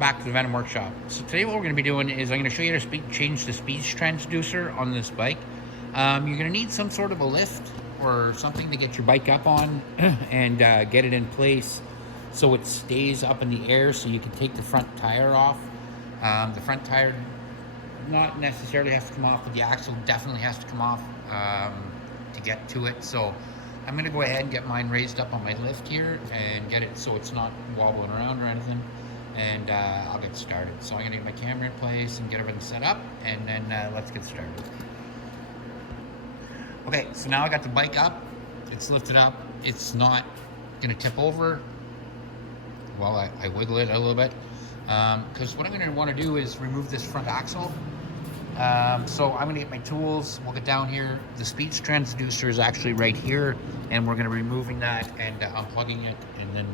back to the Venom Workshop. So today what we're going to be doing is I'm going to show you how to change the speed transducer on this bike. You're going to need some sort of a lift or something to get your bike up on and get it in place so it stays up in the air so you can take the front tire off. The front tire not necessarily has to come off, but the axle definitely has to come off to get to it. So I'm going to go ahead and get mine raised up on my lift here and get it so it's not wobbling around or anything, and I'll get started. So I'm going to get my camera in place and get everything set up, and then let's get started. Okay, so now I got the bike up, it's lifted up, it's not going to tip over. Well, I wiggle it a little bit because what I'm going to want to do is remove this front axle. So I'm going to get my tools, we'll get down here. The speed transducer is actually right here, and we're going to be removing that and unplugging it, and then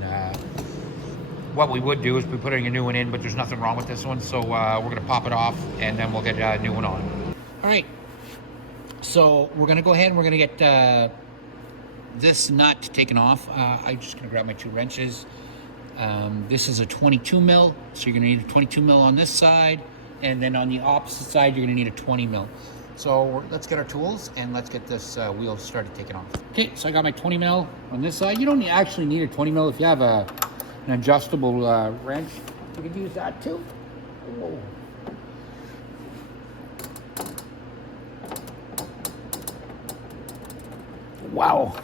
what we would do is be putting a new one in, but there's nothing wrong with this one, so we're going to pop it off and then we'll get a new one on. All right, so we're going to go ahead and we're going to get this nut taken off. I'm just going to grab my 2 wrenches. This is a 22 mil, so you're going to need a 22 mil on this side, and then on the opposite side you're going to need a 20 mil. So let's get our tools and let's get this wheel started taking off. Okay, so I got my 20 mil on this side. You don't actually need a 20 mil if you have an adjustable wrench. You can use that too. Whoa. Wow,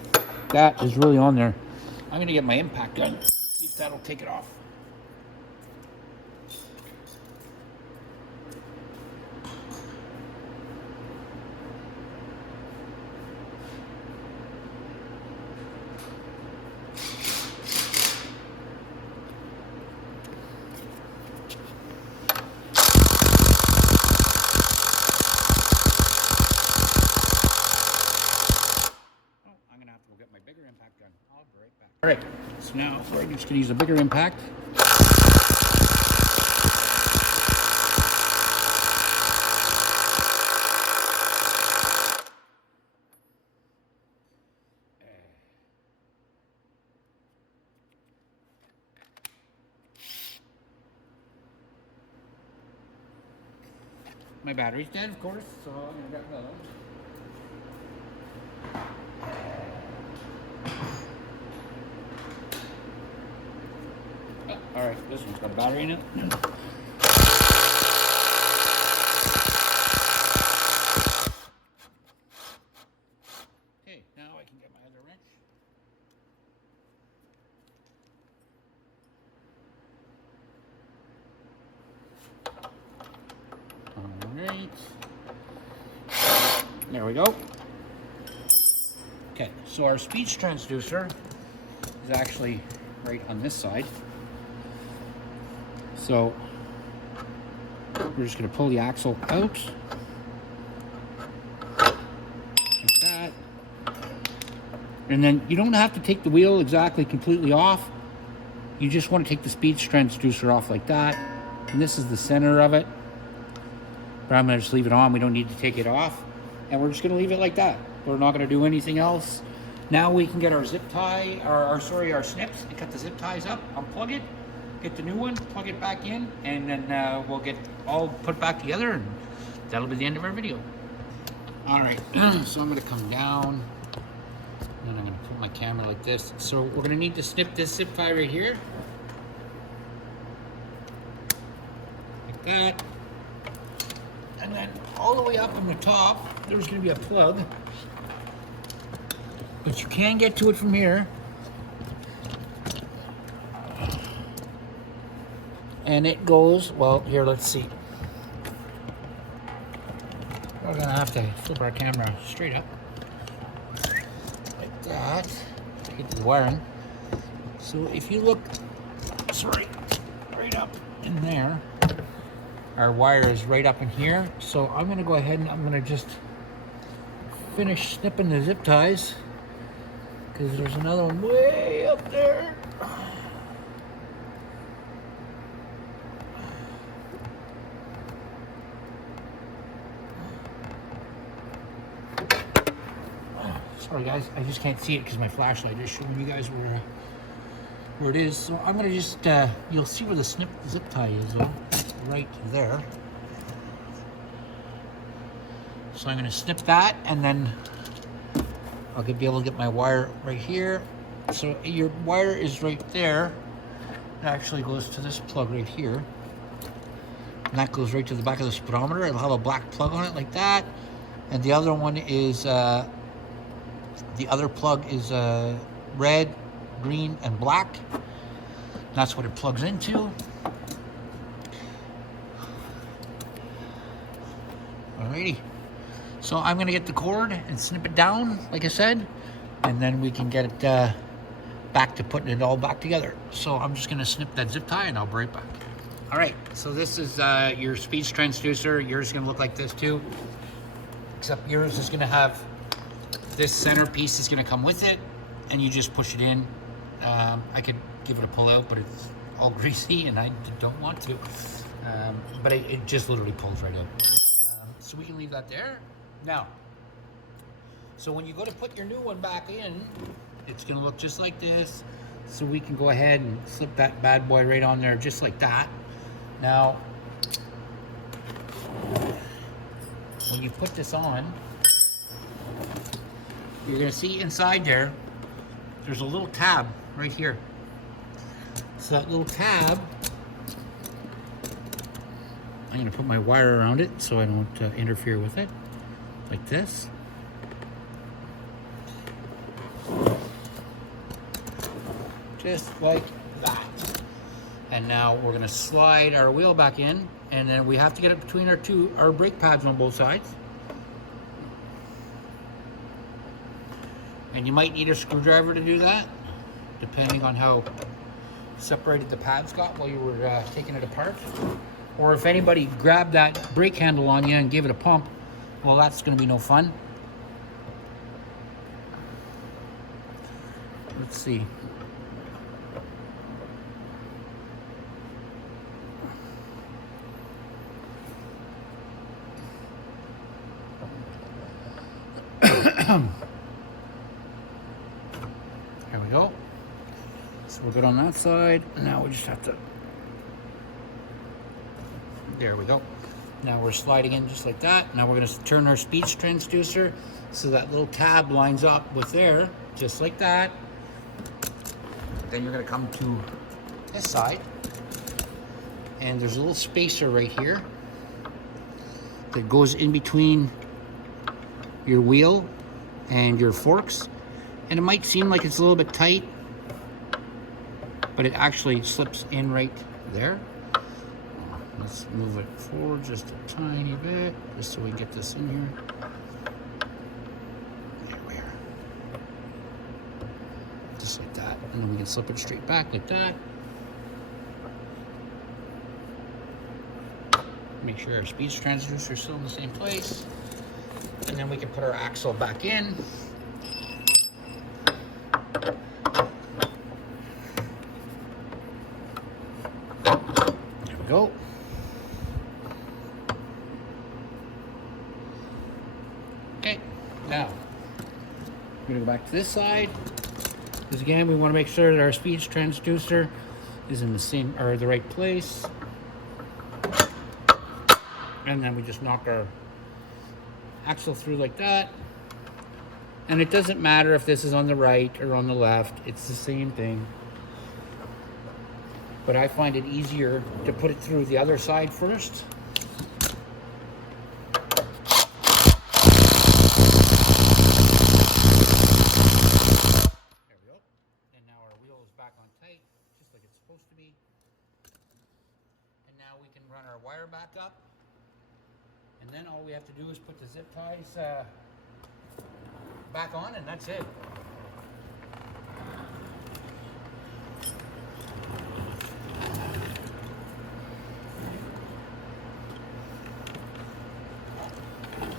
that is really on there. I'm going to get my impact gun, see if that'll take it off. All right, so now we're just going to use a bigger impact. My battery's dead, of course, so I'm going to grab another one. All right, this one's got a battery in it. Okay, now I can get my other wrench. All right. There we go. Okay, so our speed transducer is actually right on this side. So we're just going to pull the axle out like that, and then you don't have to take the wheel exactly completely off. You just want to take the speed transducer off like that, and this is the center of it, but I'm going to just leave it on. We don't need to take it off, and we're just going to leave it like that. We're not going to do anything else. Now we can get our zip tie, our snips, and cut the zip ties up, unplug it, get the new one, plug it back in, and then we'll get all put back together, and that'll be the end of our video. All right, so I'm gonna come down, and I'm gonna put my camera like this. So we're gonna need to snip this zip tie right here, like that, and then all the way up on the top, there's gonna be a plug, but you can get to it from here. And it goes, well, here, let's see. We're gonna have to flip our camera straight up. Like that. To get to the wiring. So if you look, sorry, right up in there, our wire is right up in here. So I'm gonna go ahead and I'm gonna just finish snipping the zip ties, because there's another one way up there. Sorry guys, I just can't see it because my flashlight is showing you guys where it is. So I'm gonna just, you'll see where the zip tie is, though, right there. So I'm gonna snip that, and then I'll be able to get my wire right here. So your wire is right there. It actually goes to this plug right here. And that goes right to the back of the speedometer. It'll have a black plug on it like that. And the other one is, the other plug is red, green, and black. That's what it plugs into. Alrighty. So I'm gonna get the cord and snip it down, like I said, and then we can get it back to putting it all back together. So I'm just gonna snip that zip tie and I'll be right back. All right, so this is your speed transducer. Yours is gonna look like this too, except yours is gonna have this center piece is gonna come with it, and you just push it in. I could give it a pull out, but it's all greasy and I don't want to. But it just literally pulls right out. So we can leave that there. Now, so when you go to put your new one back in, it's gonna look just like this. So we can go ahead and slip that bad boy right on there just like that. Now, when you put this on, you're gonna see inside there's a little tab right here. So that little tab, I'm gonna put my wire around it so I don't interfere with it, like this. Just like that. And now we're gonna slide our wheel back in, and then we have to get it between our brake pads on both sides. And you might need a screwdriver to do that, depending on how separated the pads got while you were taking it apart. Or if anybody grabbed that brake handle on you and gave it a pump, well, that's gonna be no fun. Let's see. There we go. So we're good on that side. Now we just have to, there we go. Now we're sliding in just like that. Now we're going to turn our speed transducer so that little tab lines up with there, just like that. Then you're going to come to this side, and there's a little spacer right here that goes in between your wheel and your forks, and it might seem like it's a little bit tight, but it actually slips in right there. Let's move it forward just a tiny bit, just so we can get this in here. There we are. Just like that, and then we can slip it straight back like that. Make sure our speed transducer is still in the same place. And then we can put our axle back in. There we go. Okay, now we're gonna go back to this side. Because again, we want to make sure that our speed transducer is in the same, or the right place. And then we just knock our axle through like that. And it doesn't matter if this is on the right or on the left, it's the same thing. But I find it easier to put it through the other side first. There we go. And now our wheel is back on tight, just like it's supposed to be. And now we can run our wire back up. And then all we have to do is put the zip ties back on, and that's it.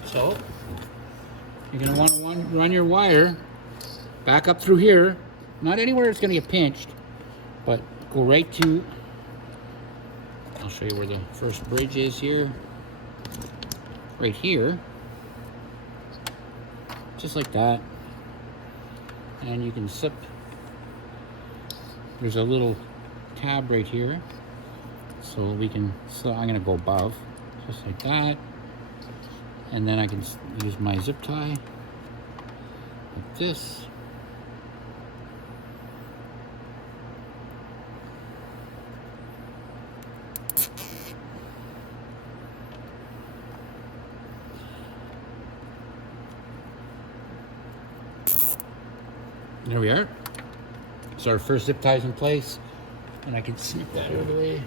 So you're going to want to run your wire back up through here. Not anywhere it's going to get pinched, but go right to, I'll show you where the first bridge is here. Right here, just like that, and you can slip there's a little tab right here, so we can, so I'm gonna go above, just like that, and then I can use my zip tie like this. There we are. So our first zip tie is in place, and I can snip that out of the way.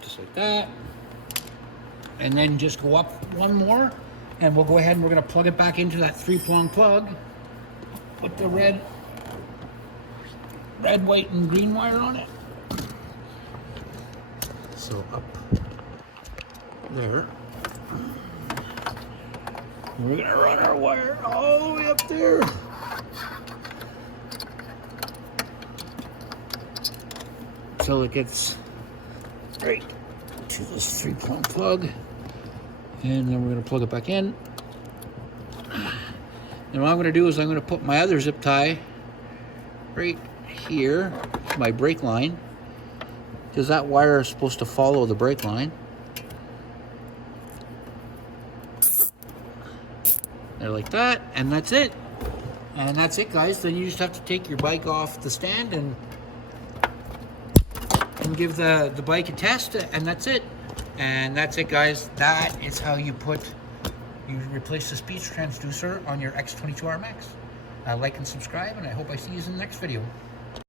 Just like that. And then just go up one more, and we'll go ahead and we're gonna plug it back into that 3-prong plug with the red, white, and green wire on it. So up there. We're gonna run our wire all the way up there. Till it gets right to this 3-prong plug. And then we're gonna plug it back in. And what I'm gonna do is I'm gonna put my other zip tie right here, my brake line, because that wire is supposed to follow the brake line. There, like that, and that's it. And that's it, guys. Then you just have to take your bike off the stand and give the bike a test, and that's it. And that's it, guys. That is how you replace the speed transducer on your X22R Max. Like and subscribe, and I hope I see you in the next video.